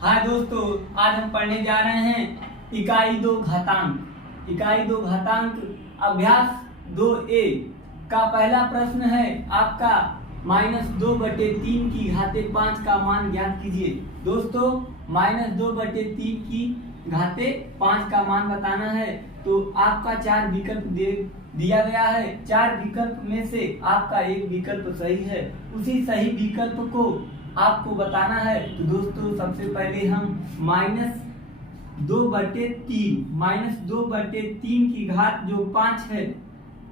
हाँ दोस्तों, आज हम पढ़ने जा रहे हैं इकाई दो घातांक। इकाई दो घातांक अभ्यास 2A का पहला प्रश्न है आपका -2/3 की घाते 5 का मान ज्ञात कीजिए। दोस्तों, -2/3 की घाते 5 का मान बताना है तो आपका 4 विकल्प दिया गया है। 4 विकल्प में से आपका एक विकल्प सही है, उसी सही विकल्प को आपको बताना है। तो दोस्तों, सबसे पहले हम -2/3 की घात जो 5 है,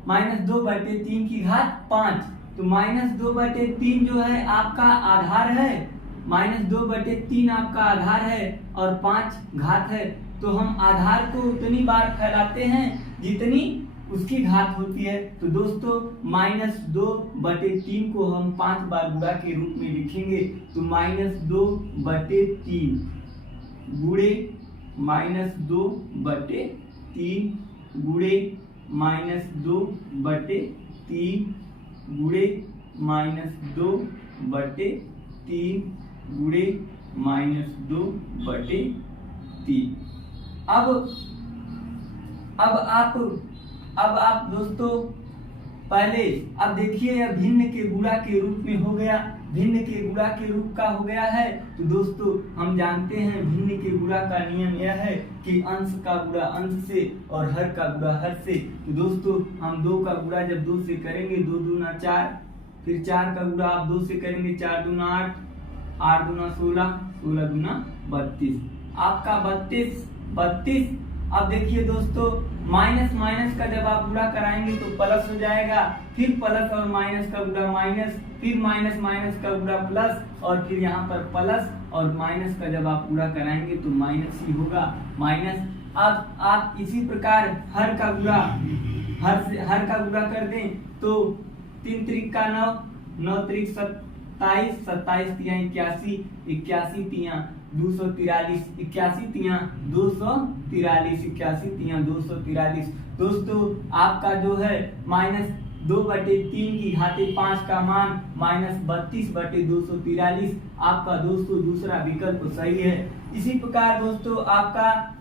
-2/3 की घात 5, तो -2/3 जो है आपका आधार है, -2/3 आपका आधार है और 5 घात है। तो हम आधार को उतनी बार फैलाते हैं जितनी उसकी घात होती है। तो दोस्तों, -2/3 को हम 5 बार गुणा के रूप में लिखेंगे। तो -2/3 गुणे -2/3 गुणे -2/3 गुणे -2/3 गुणे -2/3। अब आप दोस्तों पहले अब देखिए, यह भिन्न के गुणा के रूप में हो गया, भिन्न के गुणा के रूप का हो गया है। तो दोस्तों, हम जानते हैं भिन्न के गुणा का नियम यह है कि अंश का गुणा अंश से और हर का गुणा हर से। तो दोस्तों, हम 2 का गुणा जब 2 से करेंगे, 2 दूना 4, फिर 4 का गुणा आप 2 से करेंगे, 4 दूना 8, 8 दूना 16, 16 दूना 32, आपका 32। अब देखिए दोस्तों, माइनस का जब आप गुणा कराएंगे तो प्लस हो जाएगा, फिर प्लस और माइनस का गुणा माइनस, फिर माइनस का गुणा प्लस, और फिर यहाँ पर प्लस और माइनस का जब आप गुणा कराएंगे तो माइनस ही होगा, माइनस। अब आप इसी प्रकार हर का गुणा कर दें तो 3 त्रिक का 9, 9 त्रिक 27, 27 तिया 81, 81 तिया 243, 81 तिया 243, 81 तिया 243। दोस्तों, आपका जो है -2/3 की घाते 5 का मान -32/243 आपका दोस्तों दूसरा विकल्प सही है। इसी प्रकार दोस्तों, आपका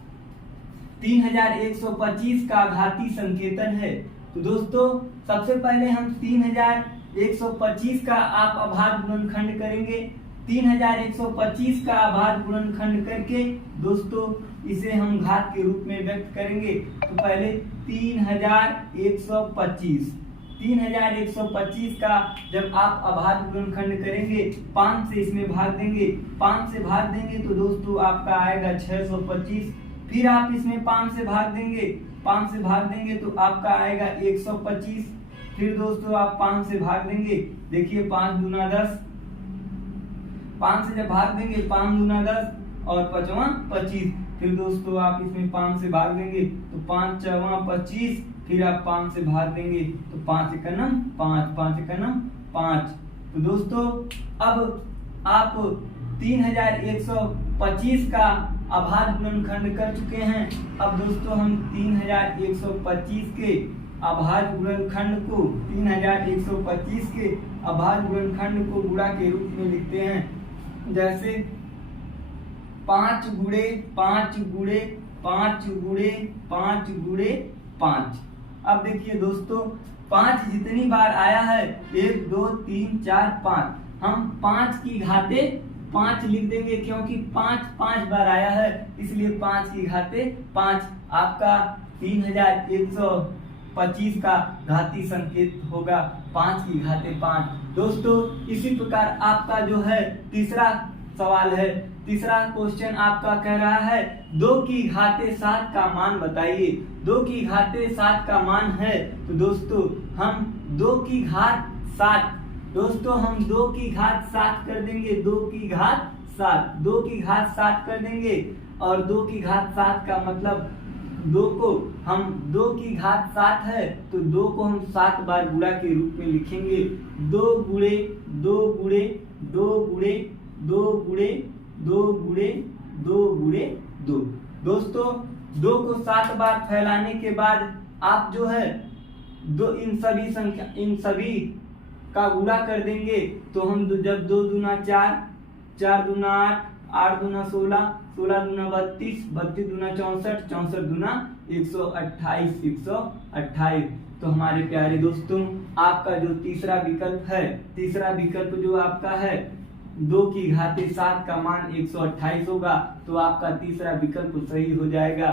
3125 का घाती संकेतन है। तो दोस्तों, सबसे पहले हम 3125 का आप अभाज्य गुणनखंड करेंगे। 3125 का अभाज्य गुणनखंड करके दोस्तों इसे हम घात के रूप में व्यक्त करेंगे। तो पहले 3125 का जब आप अभाज्य गुणनखंड करेंगे, 5 से इसमें भाग देंगे, 5 से भाग देंगे तो दोस्तों आपका आएगा 625। फिर आप इसमें 5 से भाग देंगे, 5 से भाग देंगे तो आपका आएगा 125। फिर दोस्तों आप 5 से भाग देंगे, देखिए 5 दूना 10, 5 से जब भाग देंगे 5 दूना 10 और 5वां 25। फिर दोस्तों आप इसमें 5 से भाग देंगे तो 5 चौवां 25, फिर आप 5 से भाग देंगे तो 5 एकनम 5, 5 एकनम 5। तो दोस्तों, अब आप 3125 का अभाज्य गुणनखंड कर चुके हैं। अब दोस्तों हम 3125 के अभाज्य गुणनखंड को 3125 के अभाज्य गुणनखंड को गुणा के रूप में लिखते हैं, जैसे 5 गुणे 5 गुणे 5 गुणे 5 गुणे 5। अब देखिए दोस्तों, 5 जितनी बार आया है, 1 2 3 4 5, हम 5 की घाते 5 लिख देंगे, क्योंकि 5 बार आया है, इसलिए 5 की घाते 5 आपका 3125 का घाती संकेत होगा, 5 की घाते 5। दोस्तों, इसी प्रकार आपका जो है तीसरा सवाल है, तीसरा क्वेश्चन आपका कह रहा है 2 की घाते 7 का मान बताइए। 2 की घाते 7 का मान है, तो दोस्तों हम 2 की घात 7, दोस्तों हम 2 की घात 7 कर देंगे, 2 की घात 7, 2 की घात 7 कर देंगे। और 2 की घात 7 का मतलब 2 को हम 2 की घात 7 है तो 2 को हम 7 बार गुणा के रूप में लिखेंगे। 2 गुणे 2 गुणे 2 गुणे 2 गुणे 2 गुणे 2 गुणे 2। दोस्तों, 2 को 7 बार फैलाने के बाद आप जो है इन सभी का गुणा कर देंगे। तो हम जब 2 दूना 4, 4 दूना 8, 8 दूना 16, 16 दूना 32, 32 दूना 64, 64 दूना 128, 128। तो हमारे प्यारे दोस्तों, आपका जो तीसरा विकल्प है, तीसरा विकल्प जो आपका है 2 की घाते 7 का मान 128 होगा, तो आपका तीसरा विकल्प सही हो जाएगा।